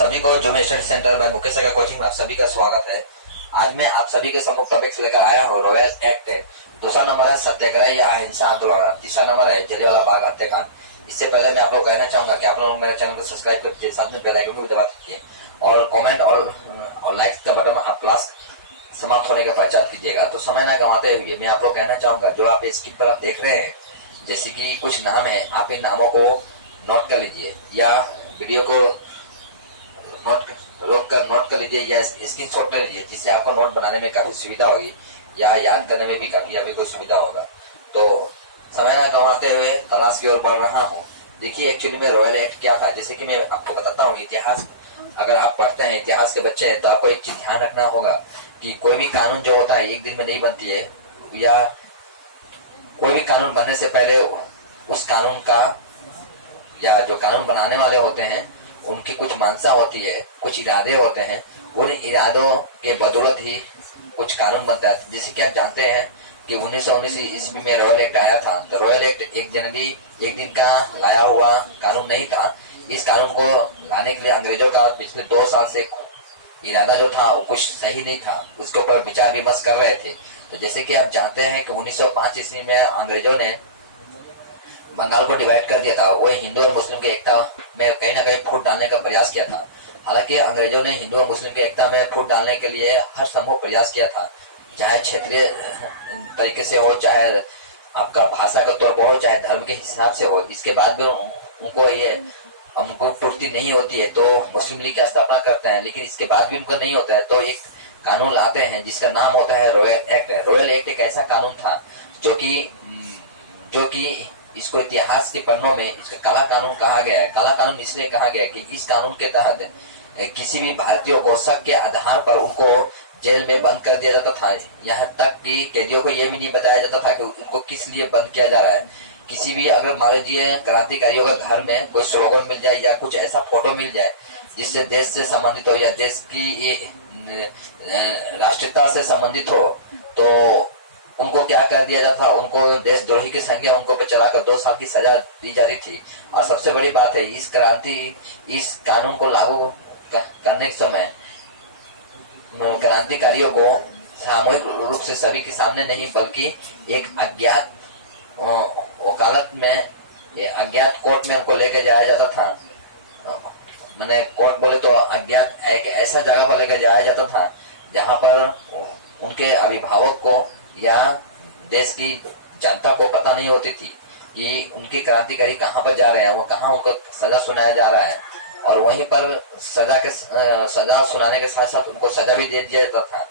सभी को जो study centre by Mukesh Agrawal coaching में आप सभी का स्वागत है। आज मैं आप सभी के सम्मुख टॉपिक्स लेकर आया हूँ। रॉयल एक्ट है, दूसरा नंबर है सत्याग्रह या अहिंसा आंदोलन, तीसरा नंबर है जलियांवाला बाग हत्याकांड। इससे पहले मैं आप लोग कहना चाहूंगा कि आप लोग मेरे चैनल को सब्सक्राइब कर दीजिए, साथ में बेल आइकन को भी दबा दीजिए और कमेंट और लाइक का बटन आप क्लास समाप्त होने का प्रचार कीजिएगा। तो समय न गंवाते हुए मैं आप लोग कहना चाहूंगा, जो आप स्क्रीन पर आप देख रहे हैं, जैसे कि कुछ नाम है, आप इन नामों को नोट कर लीजिए या वीडियो को नोट कर लीजिए या स्क्रीनशॉट ले लीजिए, जिससे आपको नोट बनाने में काफी सुविधा होगी या याद करने में भी काफी अभी कोई सुविधा होगा। तो समय न गंवाते हुए तलाश की ओर बढ़ रहा हूँ। देखिए, एक्चुअली में रॉयल एक्ट क्या था, जैसे कि मैं आपको बताता हूँ। इतिहास अगर आप पढ़ते हैं, इतिहास के बच्चे हैं, तो आपको एक चीज ध्यान रखना होगा कि कोई भी कानून जो होता है एक दिन में नहीं बनती है, या कोई भी कानून बनने से पहले उस कानून का या जो कानून बनाने वाले होते हैं उनकी कुछ मानसा होती है, कुछ इरादे होते हैं। उन इरादों के बदौलत ही कुछ कानून बनता है। जैसे कि आप जानते हैं कि 1919 ईस्वी में रॉयल एक्ट आया था। तो रॉयल एक्ट एक जनवरी एक दिन का लाया हुआ कानून नहीं था। इस कानून को लाने के लिए अंग्रेजों का पिछले 2 साल से इरादा जो था वो कुछ सही नहीं था, उसके ऊपर विचार विमर्श कर रहे थे। तो जैसे कि आप जानते हैं कि 1905 ईस्वी में अंग्रेजों ने बंगाल को डिवाइड कर दिया था। वो हिंदू और मुस्लिम की एकता में कहीं ना कहीं फूट डालने का प्रयास किया था। हालांकि अंग्रेजों ने हिंदू और मुस्लिम की एकता में फूट डालने के लिए हर संभव प्रयास किया था, चाहे क्षेत्रीय तरीके से हो, चाहे आपका भाषा का तौर पर हो, चाहे धर्म के हिसाब से हो। इसके बाद भी उनको पूर्ति नहीं होती है तो मुस्लिम लीग की स्थापना करते हैं, लेकिन इसके बाद भी उनको नहीं होता है तो एक कानून लाते हैं जिसका नाम होता है रॉयल एक्ट। रॉयल एक्ट एक ऐसा कानून था जो कि इसको इतिहास के पन्नों में इसका काला कानून कहा गया है। काला कानून इसलिए कहा गया है कि इस कानून के तहत किसी भी भारतीय को शक के आधार पर उनको जेल में बंद कर दिया जाता था। यहाँ तक कि कैदियों को यह भी नहीं बताया जाता था कि उनको किस लिए बंद किया जा रहा है। किसी भी अगर मान लीजिए क्रांतिकारियों का घर में कोई स्लोगन मिल जाए या कुछ ऐसा फोटो मिल जाए जिससे देश से संबंधित हो या देश की राष्ट्रीयता से संबंधित हो, तो उनको क्या कर दिया जाता था, उनको देशद्रोही की संज्ञा उनको पे चलाकर 2 साल की सजा दी जा रही थी। और सबसे बड़ी बात है, इस कानून को लागू करने के समय क्रांतिकारियों को सामूहिक रूप से सभी के सामने नहीं, बल्कि एक अज्ञात वकालत में, अज्ञात कोर्ट में उनको लेकर जाया जाता था। मैंने कोर्ट बोले तो अज्ञात एक ऐसा जगह पर लेकर जाया जाता था जहां पर उनके अभिभावक को या देश की जनता को पता नहीं होती थी कि उनके क्रांतिकारी कहां पर जा रहे हैं, वो कहां उनको सजा सुनाया जा रहा है। और वहीं पर सजा सुनाने के साथ साथ उनको सजा भी दे दिया जाता था।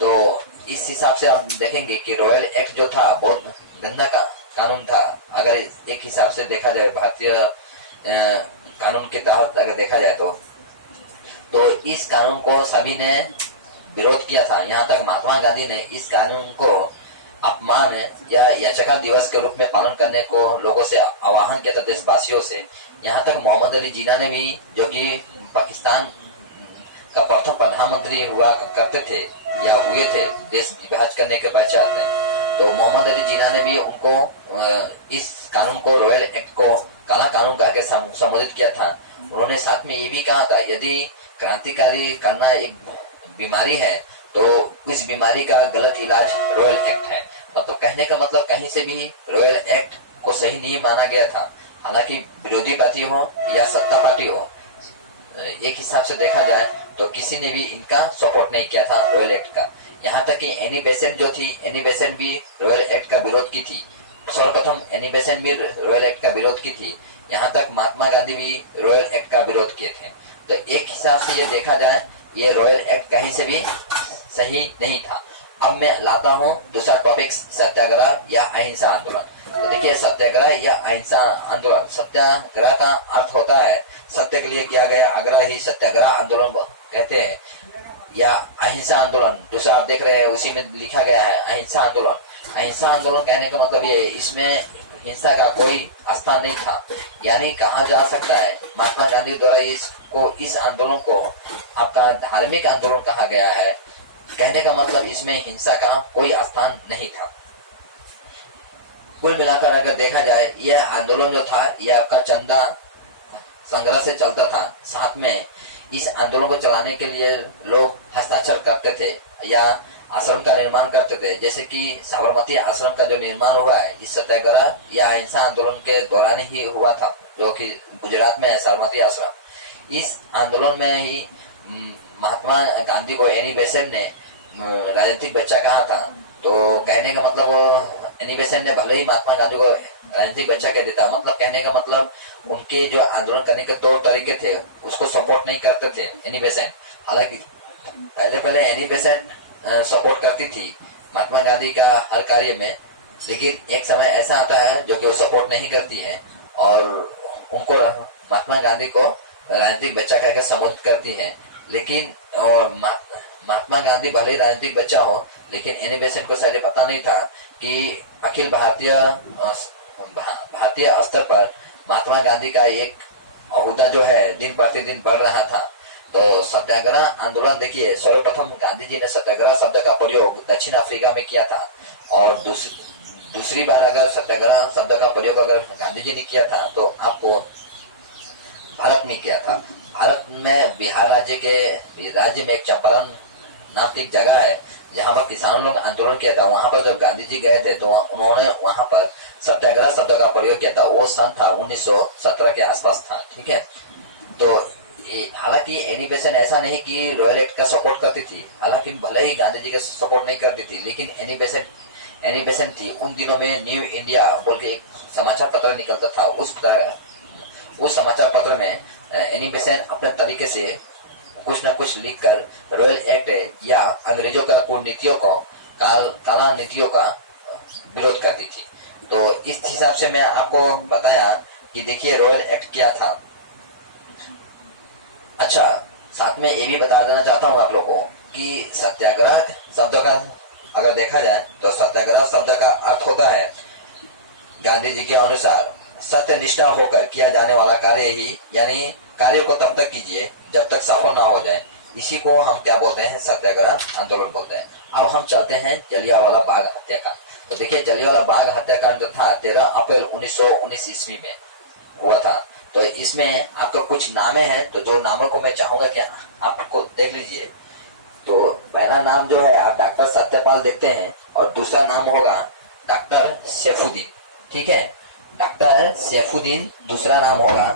तो इस हिसाब से आप देखेंगे कि रॉयल एक्ट जो था बहुत गंदा कानून था। अगर एक हिसाब से देखा जाए, भारतीय कानून के तहत अगर देखा जाए तो इस कानून को सभी ने विरोध किया था। यहाँ तक महात्मा गांधी ने इस कानून को अपमान या याचिका दिवस के रूप में पालन करने को लोगों से आह्वान किया था, देशवासियों से। यहाँ तक मोहम्मद अली जिन्ना ने भी, जो कि पाकिस्तान का प्रथम प्रधानमंत्री हुआ करते थे या हुए थे देश विभाजन करने के पश्चात, तो मोहम्मद अली जिन्ना ने भी उनको इस कानून को, रॉयल एक्ट को काला कानून कहकर संबोधित किया था। उन्होंने साथ में ये भी कहा था, यदि क्रांतिकारी करना एक बीमारी है तो इस बीमारी का गलत इलाज रॉयल एक्ट है। तो कहने का मतलब कहीं से भी रॉयल एक्ट को सही नहीं माना गया था। हालांकि विरोधी पार्टी हो या सत्ता पार्टी हो, एक हिसाब से देखा जाए तो किसी ने भी इनका सपोर्ट नहीं किया था रॉयल एक्ट का। यहाँ तक कि एनी बेसेंट जो थी, एनी बेसेंट भी रॉयल एक्ट का विरोध की थी। सर्वप्रथम एनी बेसेंट भी रॉयल एक्ट का विरोध की थी। यहाँ तक महात्मा गांधी भी रॉयल एक्ट का विरोध किए थे। तो एक हिसाब से ये देखा जाए, ये रॉयल एक्ट कहीं से भी सही नहीं था। अब मैं लाता हूँ दूसरा टॉपिक, सत्याग्रह या अहिंसा आंदोलन। तो देखिए, सत्याग्रह या अहिंसा आंदोलन, सत्याग्रह का अर्थ होता है सत्य के लिए किया गया आग्रह ही सत्याग्रह आंदोलन को कहते हैं, या अहिंसा आंदोलन। दूसरा आप देख रहे हैं उसी में लिखा गया है अहिंसा आंदोलन। अहिंसा आंदोलन कहने का मतलब ये, इसमें हिंसा का कोई स्थान नहीं था। यानी कहा जा सकता है महात्मा गांधी द्वारा इस आंदोलन को आपका धार्मिक आंदोलन कहा गया है। कहने का मतलब इसमें हिंसा का कोई स्थान नहीं था। कुल मिलाकर अगर देखा जाए, यह आंदोलन जो था यह आपका चंदा संग्रह से चलता था। साथ में इस आंदोलन को चलाने के लिए लोग हस्ताक्षर करते थे या आश्रम का निर्माण करते थे। जैसे कि साबरमती आश्रम का जो निर्माण हुआ है इस सत्याग्रह या अहिंसा आंदोलन के दौरान ही हुआ था, जो कि गुजरात में है साबरमती आश्रम। इस आंदोलन में ही महात्मा गांधी को एनी बेसेंट ने राजनीतिक बच्चा कहा था। तो कहने का मतलब एनी बेसेंट ने भले ही महात्मा गांधी को राजनीतिक बच्चा कह देता, मतलब कहने का मतलब उनके जो आंदोलन करने के दो तरीके थे उसको सपोर्ट नहीं करते थे एनी बेसेंट। हालांकि पहले एनी बेसेंट सपोर्ट करती थी महात्मा गांधी का हर कार्य में, लेकिन एक समय ऐसा आता है जो कि वो सपोर्ट नहीं करती है और उनको महात्मा गांधी को राजनीतिक बच्चा कहकर संबोधित करती है। लेकिन महात्मा गांधी भले ही राजनीतिक बच्चा हो, लेकिन एनी बेसेंट को शायद पता नहीं था कि अखिल भारतीय स्तर पर महात्मा गांधी का एक अहूदा जो है दिन प्रतिदिन बढ़ रहा था। तो सत्याग्रह आंदोलन देखिए, सर्वप्रथम गांधी जी ने सत्याग्रह शब्द का प्रयोग दक्षिण अफ्रीका में किया था और दूसरी बार अगर सत्याग्रह शब्द का प्रयोग अगर गांधी जी ने किया था तो आपको भारत में किया था। भारत में बिहार राज्य में एक चंपारण नाम की एक जगह है जहाँ पर किसानों लोग आंदोलन किया था। वहां पर जब गांधी जी गए थे तो उन्होंने वहां पर सत्याग्रह शब्द का प्रयोग किया था। वो सन था 1917 के आसपास था, ठीक है। तो हालांकि एनी बेसेंट ऐसा नहीं कि रॉयल एक्ट का सपोर्ट करती थी, हालांकि भले ही गांधी जी का सपोर्ट नहीं करती थी, लेकिन एनी बेसेंट थी। उन दिनों में न्यू इंडिया बोल के एक समाचार पत्र निकलता था। उस समाचार पत्र में एनी बेसेंट अपने तरीके से कुछ न कुछ लिखकर रॉयल एक्ट या अंग्रेजों का कूटनीतियों को काला नीतियों का विरोध करती थी। तो इस हिसाब से मैं आपको बताया कि देखिए रॉयल एक्ट क्या था। अच्छा, साथ में ये भी बता देना चाहता हूँ आप लोगों को कि सत्याग्रह शब्द का अगर देखा जाए तो सत्याग्रह शब्द का अर्थ होता है गांधी जी के अनुसार सत्यनिष्ठा होकर किया जाने वाला कार्य ही, यानी कार्य को तब तक कीजिए जब तक सफल ना हो जाए। इसी को हम क्या बोलते हैं, सत्याग्रह आंदोलन बोलते हैं। अब हम चलते हैं जलियांवाला बाग हत्याकांड। तो देखिए जलियांवाला बाग हत्याकांड जो था 13 अप्रैल 1919 ईस्वी में हुआ था। तो इसमें आपको कुछ नामे हैं, तो जो नामों को मैं चाहूंगा कि आपको देख लीजिए। तो पहला नाम जो है आप डॉक्टर सत्यपाल देखते हैं और दूसरा नाम होगा डॉक्टर सैफुद्दीन, ठीक है। डॉक्टर सैफुद्दीन दूसरा नाम होगा।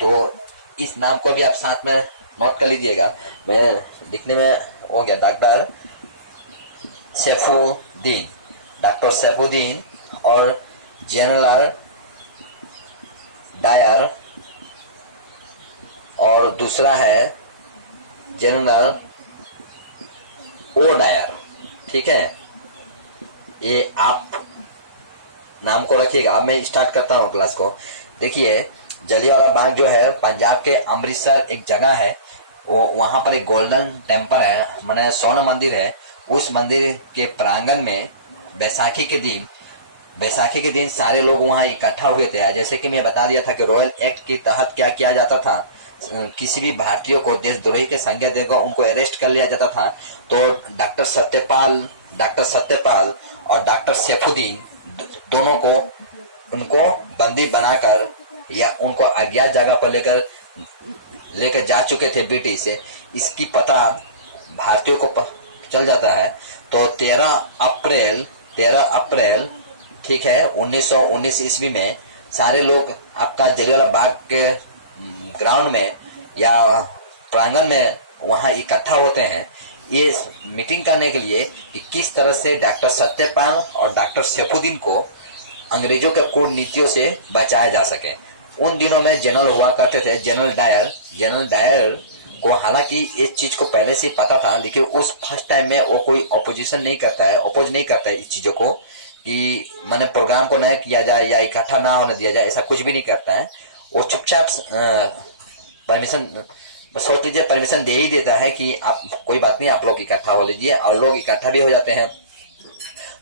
तो इस नाम को भी आप साथ में नोट कर लीजिएगा, मैंने लिखने में हो गया। डॉक्टर सैफुद्दीन और जनरल डायर और दूसरा है जनरल ओ डायर, ठीक है। ये आप नाम को रखिएगा। अब मैं स्टार्ट करता हूँ क्लास को। देखिए जलियांवाला बाग जो है पंजाब के अमृतसर एक जगह है, वो वहां पर एक गोल्डन टेम्पल है, माने स्वर्ण मंदिर है। उस मंदिर के प्रांगण में बैसाखी के दिन सारे लोग वहां इकट्ठा हुए थे। जैसे कि मैं बता दिया था कि रॉयल एक्ट के तहत क्या किया जाता था, किसी भी भारतीय को देशद्रोही के संज्ञा देगा उनको अरेस्ट कर लिया जाता था। तो डॉक्टर सत्यपाल और डॉक्टर सैफुद्दीन दोनों को उनको बंदी बनाकर या उनको अज्ञात जगह पर लेकर जा चुके थे ब्रिटिश से। इसकी पता भारतीयों को चल जाता है। तो 13 अप्रैल ठीक है 1919 ईस्वी में सारे लोग आपका जलियांवाला बाग के ग्राउंड में या प्रांगण में वहां इकट्ठा होते हैं ये मीटिंग करने के लिए कि किस तरह से डॉक्टर सत्यपाल और डॉक्टर सैफुद्दीन को अंग्रेजों के कूटनीतियों से बचाया जा सके। उन दिनों में जनरल हुआ करते थे जनरल डायर को, हालांकि इस चीज को पहले से ही पता था, लेकिन उस फर्स्ट टाइम में वो कोई अपोज नहीं करता है इस चीजों को कि मैंने प्रोग्राम को नया किया जाए या इकट्ठा ना होने दिया जाए, ऐसा कुछ भी नहीं करता है। वो चुपचाप परमिशन दे ही देता है कि आप कोई बात नहीं, आप लोग इकट्ठा हो लीजिए, और लोग इकट्ठा भी हो जाते हैं।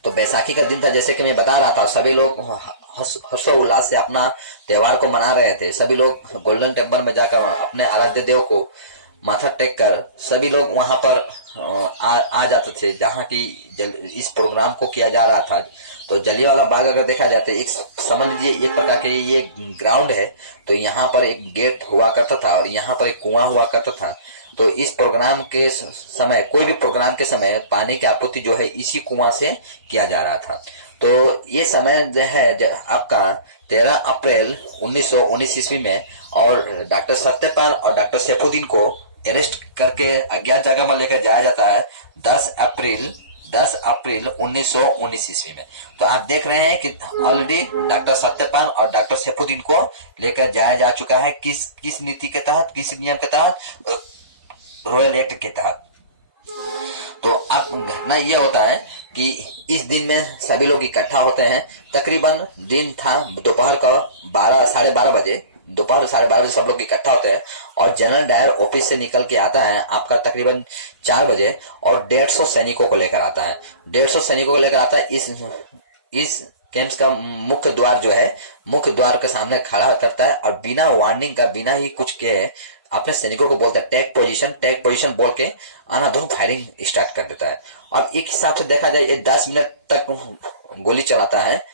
तो बैसाखी का दिन था, जैसे कि मैं बता रहा था, सभी लोग हर्षोल्लास से अपना त्योहार को मना रहे थे। सभी लोग गोल्डन टेम्पल में जाकर अपने आराध्य देव को माथा टेक कर सभी लोग वहां पर आ जाते थे जहाँ की इस प्रोग्राम को किया जा रहा था। तो जलियांवाला बाग अगर देखा जाए तो एक समझ लीजिए एक प्रकार के ये ग्राउंड है। तो यहाँ पर एक गेट हुआ करता था और यहाँ पर एक कुआं हुआ करता था। इस प्रोग्राम के समय, कोई भी प्रोग्राम के समय पानी की आपूर्ति जो है इसी कुआं से किया जा रहा था। तो ये समय जो है आपका 13 अप्रैल 1919 ईस्वी में, और डॉक्टर सत्यपाल और डॉक्टर सैफुद्दीन को अरेस्ट करके अज्ञात जगह पर लेकर जाया जाता है 10 अप्रैल 1919 ईस्वी में। तो आप देख रहे हैं कि ऑलरेडी डॉक्टर सत्यपाल और डॉक्टर सैफुद्दीन को लेकर जाया जा चुका है किस नीति के तहत, किस नियम के तहत, रॉयल एक्ट के तहत। तो अब घटना यह होता है कि इस दिन में सभी लोग इकट्ठा होते हैं। तकरीबन दिन था दोपहर का 12-12:30 बजे, दोपहर 12:30 बजे सब लोग इकट्ठा होते हैं और जनरल डायर ऑफिस से निकल के आता है आपका तकरीबन 4 बजे, और 150 सैनिकों को लेकर आता है। 150 सैनिकों को लेकर आता है। इस कैंप्स का मुख्य द्वार जो है, मुख्य द्वार के सामने खड़ा करता है और बिना वार्निंग का, बिना ही कुछ के अपने सैनिकों को बोलता है टेक पोजीशन बोल के अनाधुन फायरिंग स्टार्ट कर देता है। अब एक हिसाब से देखा जाए ये 10 मिनट तक गोली चलाता है।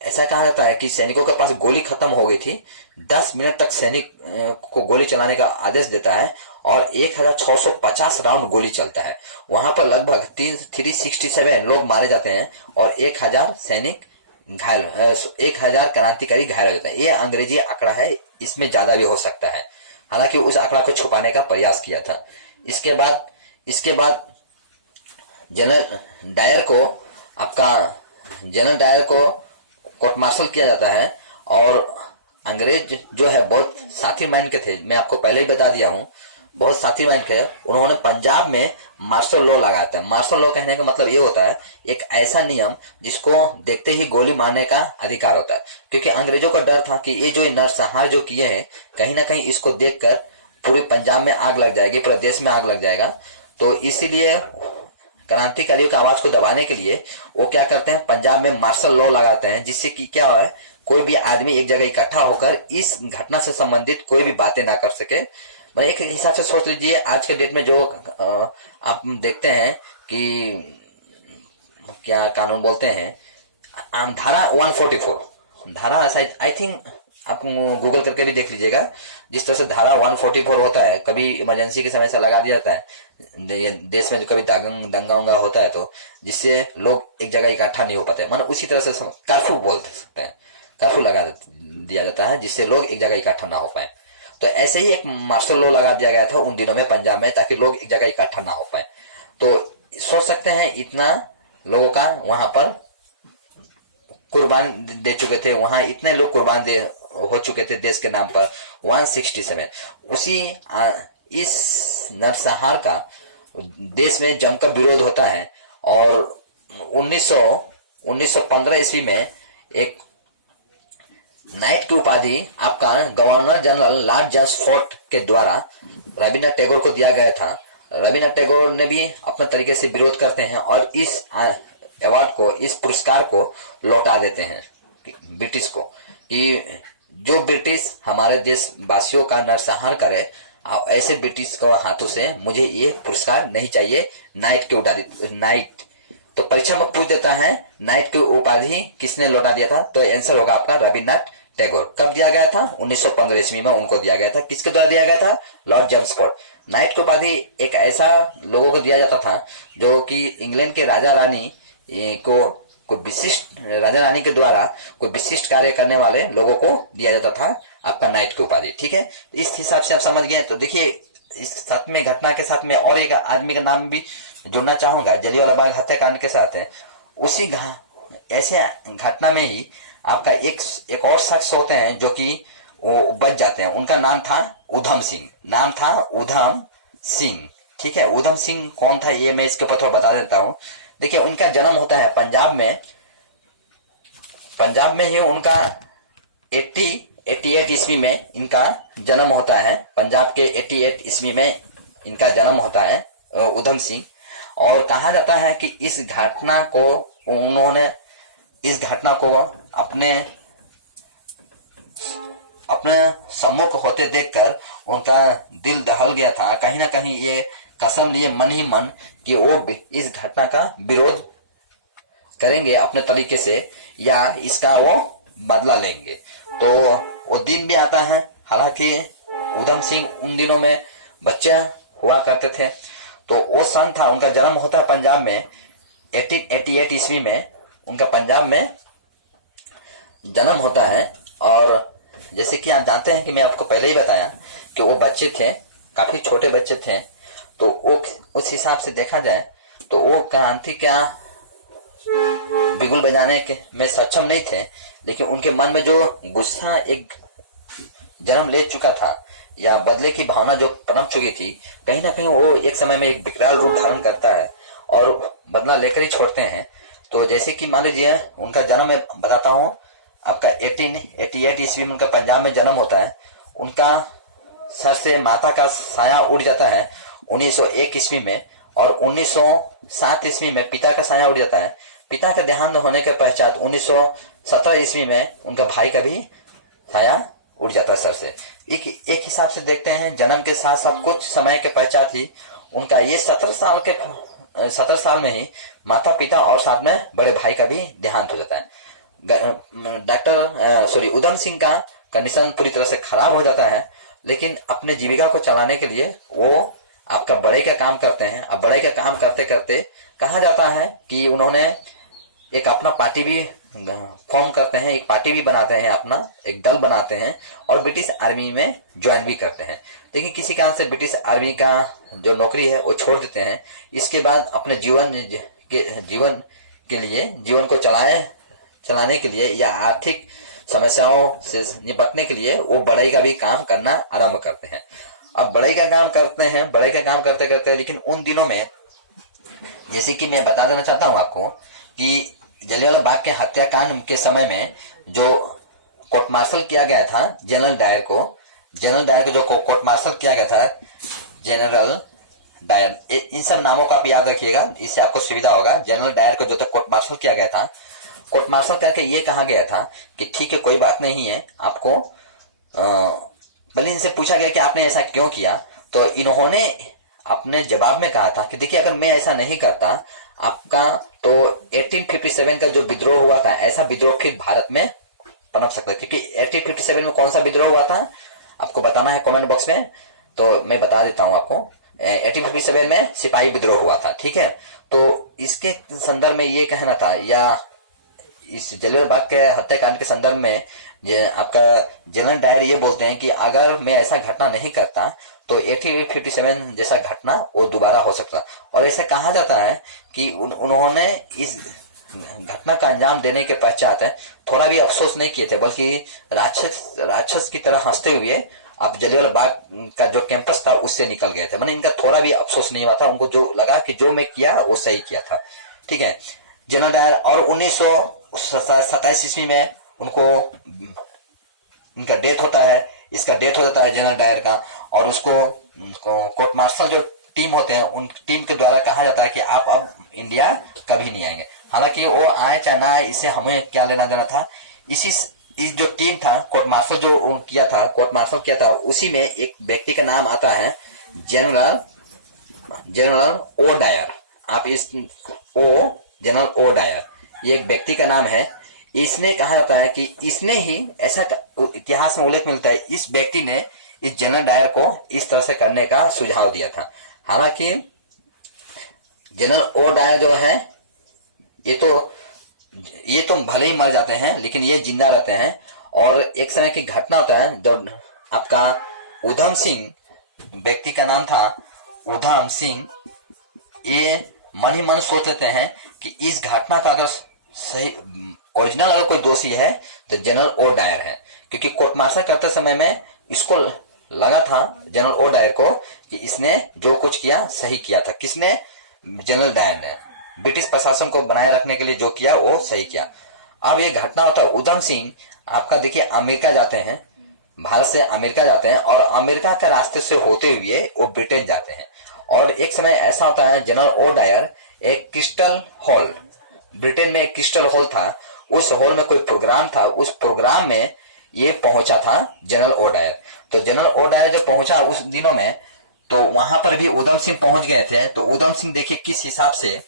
ऐसा कहा जाता है कि सैनिकों के पास गोली खत्म हो गई थी। 10 मिनट तक सैनिक को गोली चलाने का आदेश देता है और 1650 राउंड गोली चलता है। वहां पर लगभग 367 लोग मारे जाते हैं और 1000 सैनिक घायल, 1000 क्रांतिकारी घायल हो जाते हैं। ये अंग्रेजी आंकड़ा है, इसमें ज्यादा भी हो सकता है। हालांकि उस आंकड़ा को छुपाने का प्रयास किया था। इसके बाद जनरल डायर को कोर्ट मार्शल किया जाता है। और अंग्रेज जो है बहुत साथी माइंड के थे, मैं आपको पहले ही बता दिया हूं, बहुत साथी माइंड के। उन्होंने पंजाब में मार्शल लॉ लगाते हैं। मार्शल लॉ कहने का मतलब ये होता है एक ऐसा नियम जिसको देखते ही गोली मारने का अधिकार होता है, क्योंकि अंग्रेजों का डर था कि ये जो नरसंहार जो किए हैं, कहीं ना कहीं इसको देखकर पूरे पंजाब में आग लग जाएगी, पूरे देश में आग लग जाएगा। तो इसीलिए क्रांतिकारियों की आवाज को दबाने के लिए वो क्या करते हैं, पंजाब में मार्शल लॉ लगाते हैं, जिससे कि क्या है, कोई भी आदमी एक जगह इकट्ठा होकर इस घटना से संबंधित कोई भी बातें ना कर सके। एक हिसाब से सोच लीजिए, आज के डेट में जो आप देखते हैं कि क्या कानून बोलते हैं, धारा 144, धारा आई थिंक आप गूगल करके भी देख लीजिएगा। जिस तरह से धारा 144 होता है, कभी इमरजेंसी के समय से लगा दिया जाता है देश में, जो कभी दंगा उंगा होता है तो जिससे लोग एक जगह इकट्ठा नहीं हो पाते, मतलब उसी तरह से कर्फ्यू बोल सकते हैं, कर्फ्यू लगा दिया जाता है जिससे लोग एक जगह इकट्ठा ना हो पाए। तो ऐसे ही एक मार्शल लॉ लगा दिया गया था उन दिनों में पंजाब में, ताकि लोग एक जगह इकट्ठा ना हो पाए। तो सोच सकते हैं इतना लोगों का वहां पर कुर्बान दे चुके थे, वहां इतने लोग कुर्बान हो चुके थे देश के नाम पर। 167 इस नरसंहार का देश में जमकर विरोध होता है। और 1915 ईस्वी में एक नाइट की उपाधि आपका governor general Lord George fort के द्वारा रविन्द्रनाथ टैगोर को दिया गया था। रविन्द्रनाथ टैगोर ने भी अपने तरीके से विरोध करते हैं और इस अवार्ड को, इस पुरस्कार को लौटा देते हैं ब्रिटिश को, कि जो ब्रिटिश हमारे देशवासियों का नरसंहार करे, ऐसे ब्रिटिश को हाथों से मुझे ये पुरस्कार नहीं चाहिए। नाइट की उपाधि, नाइट तो परीक्षा में पूछ देता है नाइट की उपाधि किसने लौटा दिया था, तो आंसर होगा आपका रविन्द्रनाथ टैगोर। कब दिया गया था? 1915 ईस्वी में उनको दिया गया था। किसके द्वारा दिया गया था? Lord James Ford. नाइट की उपाधि एक ऐसा लोगों को दिया जाता था जो कि इंग्लैंड के राजा रानी को कोई विशिष्ट, राजा रानी के द्वारा कोई विशिष्ट कार्य करने वाले लोगों को दिया जाता था आपका नाइट की उपाधि। ठीक है, इस हिसाब से आप समझ गए। तो देखिए इस साथ में घटना के साथ में और एक आदमी का नाम भी जुड़ना चाहूंगा, जलियांवाला बाग हत्याकांड के साथ है। उसी ऐसे घटना में ही आपका एक और शख्स होते हैं जो कि वो बच जाते हैं। उनका नाम था उधम सिंह, नाम था उधम सिंह। ठीक है, उधम सिंह कौन था ये मैं इसके ऊपर थोड़ा बता देता हूँ। देखिए उनका जन्म होता है पंजाब में ही उनका 88 ईस्वी में इनका जन्म होता है। पंजाब के 88 ईस्वी में इनका जन्म होता है उधम सिंह। और कहा जाता है कि इस घटना को अपने सम्मुख होते देखकर उनका दिल दहल गया था। कहीं ना कहीं ये कसम लिए मन ही मन कि वो इस घटना का विरोध करेंगे अपने तरीके से, या इसका वो बदला लेंगे। तो वो दिन भी आता है। हालांकि उधम सिंह उन दिनों में बच्चा हुआ करते थे। तो वो सन था, उनका जन्म होता है पंजाब में 1888 ईस्वी में उनका पंजाब में जन्म होता है। और जैसे कि आप जानते हैं कि मैं आपको पहले ही बताया कि वो बच्चे थे, काफी छोटे बच्चे थे। तो वो उस हिसाब से देखा जाए तो वो क्रांति क्या बिगुल बजाने के में सक्षम नहीं थे, लेकिन उनके मन में जो गुस्सा एक जन्म ले चुका था या बदले की भावना जो पनप चुकी थी, कहीं ना कहीं वो एक समय में एक विकराल रूप धारण करता है और बदला लेकर ही छोड़ते हैं। तो जैसे कि मान लीजिए उनका जन्म मैं बताता हूँ, आपका 1888 ईस्वी में उनका पंजाब में जन्म होता है। उनका सर से माता का साया उड़ जाता है 1901 ईस्वी में, और 1907 ईस्वी में पिता का साया उड़ जाता है। पिता का देहांत होने के पश्चात 1917 ईस्वी में उनका भाई का भी साया उड़ जाता है सर से। एक हिसाब से देखते हैं, जन्म के साथ साथ कुछ समय के पश्चात ही उनका ये 17 साल में ही माता पिता और साथ में बड़े भाई का भी देहांत हो जाता है। उधम सिंह का कंडीशन पूरी तरह से खराब हो जाता है, लेकिन अपने जीविका को चलाने के लिए वो आपका बढ़ई का काम करते हैं। अब बढ़ई का काम करते करते कहा जाता है कि उन्होंने एक अपना पार्टी भी फॉर्म करते हैं, एक पार्टी भी बनाते हैं, अपना एक दल बनाते हैं और ब्रिटिश आर्मी में ज्वाइन भी करते हैं। लेकिन किसी कारण से ब्रिटिश आर्मी का जो नौकरी है वो छोड़ देते हैं। इसके बाद अपने जीवन को चलाने के लिए या आर्थिक समस्याओं से निपटने के लिए वो बढ़ई का भी काम करना आरंभ करते हैं। अब बढ़ई का काम करते करते लेकिन उन दिनों में, जैसे कि मैं बता देना चाहता हूं आपको कि जलियांवाला बाग के हत्याकांड के समय में जो कोर्ट मार्शल किया गया था जनरल डायर को जो कोर्ट मार्शल किया गया था जनरल डायर, इन सब नामों का आप याद रखिएगा, इससे आपको सुविधा होगा। जनरल डायर को जो था कोर्ट मार्शल किया गया था। कोर्ट मार्शल करके ये कहा गया था कि ठीक है, कोई बात नहीं है, आपको भले इनसे पूछा गया कि आपने ऐसा क्यों किया, तो इन्होंने अपने जवाब में कहा था कि देखिए, अगर मैं ऐसा नहीं करता आपका तो 1857 का जो विद्रोह हुआ था, ऐसा विद्रोह फिर भारत में पनप सकता है। क्योंकि 1857 में कौन सा विद्रोह हुआ था आपको बताना है कमेंट बॉक्स में, तो मैं बता देता हूं आपको। 1857 में सिपाही विद्रोह हुआ था, ठीक है। तो इसके संदर्भ में ये कहना था, या इस जलियांवाला बाग के हत्याकांड के संदर्भ में आपका जनरल डायर ये बोलते हैं कि अगर मैं ऐसा घटना नहीं करता तो 1857 जैसा घटना वो दोबारा हो सकता। और ऐसा कहा जाता है कि उन्होंने इस घटना का अंजाम देने के पश्चात थोड़ा भी अफसोस नहीं किए थे, बल्कि राक्षस की तरह हंसते हुए अब जलियांवाला बाग का जो कैंपस था उससे निकल गए थे। मैंने इनका थोड़ा भी अफसोस नहीं हुआ था, उनको जो लगा कि जो मैं किया वो सही किया था, ठीक है। जनरल डायर, और 1927 ईस्वी में उनको इनका डेथ होता है, इसका डेथ हो जाता है जनरल डायर का। और उसको कोर्ट मार्शल जो टीम होते हैं उन टीम के द्वारा कहा जाता है कि आप अब इंडिया कभी नहीं आएंगे। हालांकि वो आए चाहे ना आए, इससे हमें क्या लेना देना था। इस जो टीम था कोर्ट मार्शल किया था उसी में एक व्यक्ति का नाम आता है जनरल ओ डायर। आप इस जनरल ओ डायर, ये एक व्यक्ति का नाम है। इसने कहा जाता है कि इसने ही, ऐसा इतिहास में उल्लेख मिलता है, इस व्यक्ति ने इस जनरल डायर को इस तरह से करने का सुझाव दिया था। हालांकि जनरल ओ डायर जो है ये तो भले ही मर जाते हैं लेकिन ये जिंदा रहते हैं। और एक समय की घटना होता है जो आपका उधम सिंह व्यक्ति का नाम था, उधम सिंह, ये मन ही मन सोच लेते हैं कि इस घटना का अगर सही ओरिजिनल अगर कोई दोषी है तो जनरल ओ डायर है। क्योंकि कोर्ट मार्शल करते समय में इसको लगा था जनरल ओ डायर को कि इसने जो कुछ किया सही किया था। किसने? जनरल डायर ने। ब्रिटिश प्रशासन को बनाए रखने के लिए जो किया वो सही किया। अब ये घटना होता है, उधम सिंह आपका देखिए अमेरिका जाते हैं, भारत से अमेरिका जाते हैं और अमेरिका के रास्ते से होते हुए वो ब्रिटेन जाते हैं। और एक समय ऐसा होता है, जनरल ओ डायर एक क्रिस्टल हॉल, ब्रिटेन में एक क्रिस्टल हॉल था, उस हॉल में कोई प्रोग्राम था, उस प्रोग्राम में ये पहुंचा था जनरल ओ डायर। तो जनरल ओ डायर जब पहुंचा उस दिनों में, तो वहां पर भी उधम सिंह पहुंच गए थे। तो उधम सिंह देखिए किस हिसाब से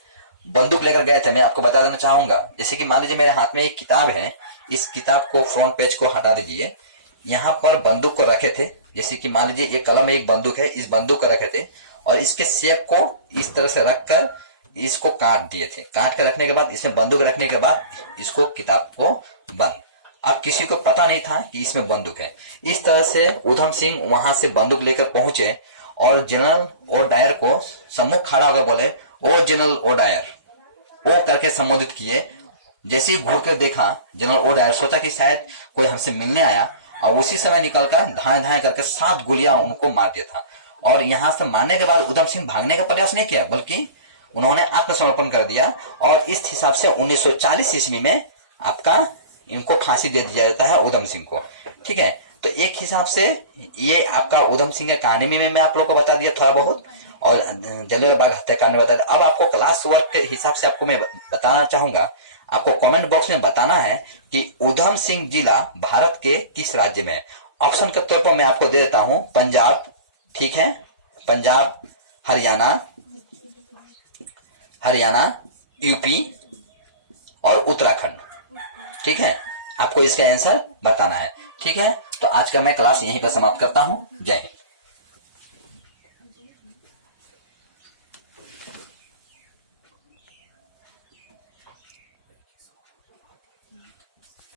बंदूक लेकर गए थे, मैं आपको बता देना चाहूंगा। जैसे कि मान लीजिए मेरे हाथ में एक किताब है, इस किताब को फ्रंट पेज को हटा दीजिए, यहाँ पर बंदूक को रखे थे जैसे कि मान लीजिए एक कलम में एक बंदूक है, इस बंदूक को रखे थे और इसके शेप को इस तरह से रखकर इसको काट दिए थे। काट कर रखने के बाद इसमें बंदूक रखने के बाद इसको किताब को बंद। अब किसी को पता नहीं था कि इसमें बंदूक है। इस तरह से उधम सिंह वहां से बंदूक लेकर पहुंचे और जनरल ओडायर को सम्मुख खड़ा होकर बोले, ओ जनरल ओडायर, ओ करके संबोधित किए। जैसे ही घूर कर देखा जनरल ओडायर, सोचा कि शायद कोई हमसे मिलने आया और उसी समय निकलकर धाए धाए करके 7 गोलियां उनको मार दिया था। और यहां से मारने के बाद उधम सिंह भागने का प्रयास नहीं किया, बल्कि उन्होंने आत्मसमर्पण कर दिया। और इस हिसाब से 1940 ईस्वी में आपका इनको फांसी दे दिया जाता है उधम सिंह को। ठीक है, तो एक हिसाब से ये आपका उधम सिंह की कहानी में मैं आप लोगों को बता दिया थोड़ा बहुत, और जलियांवाला बाग हत्याकांड में बता दिया। अब आपको क्लास वर्क के हिसाब से आपको मैं बताना चाहूंगा, आपको कमेंट बॉक्स में बताना है कि उधम सिंह जिला भारत के किस राज्य में है। ऑप्शन के तौर पर मैं आपको दे देता हूं, पंजाब, ठीक है, पंजाब, हरियाणा, यूपी और उत्तराखंड। ठीक है, आपको इसका आंसर बताना है। ठीक है, तो आज का मैं क्लास यहीं पर समाप्त करता हूं। जय हिंद।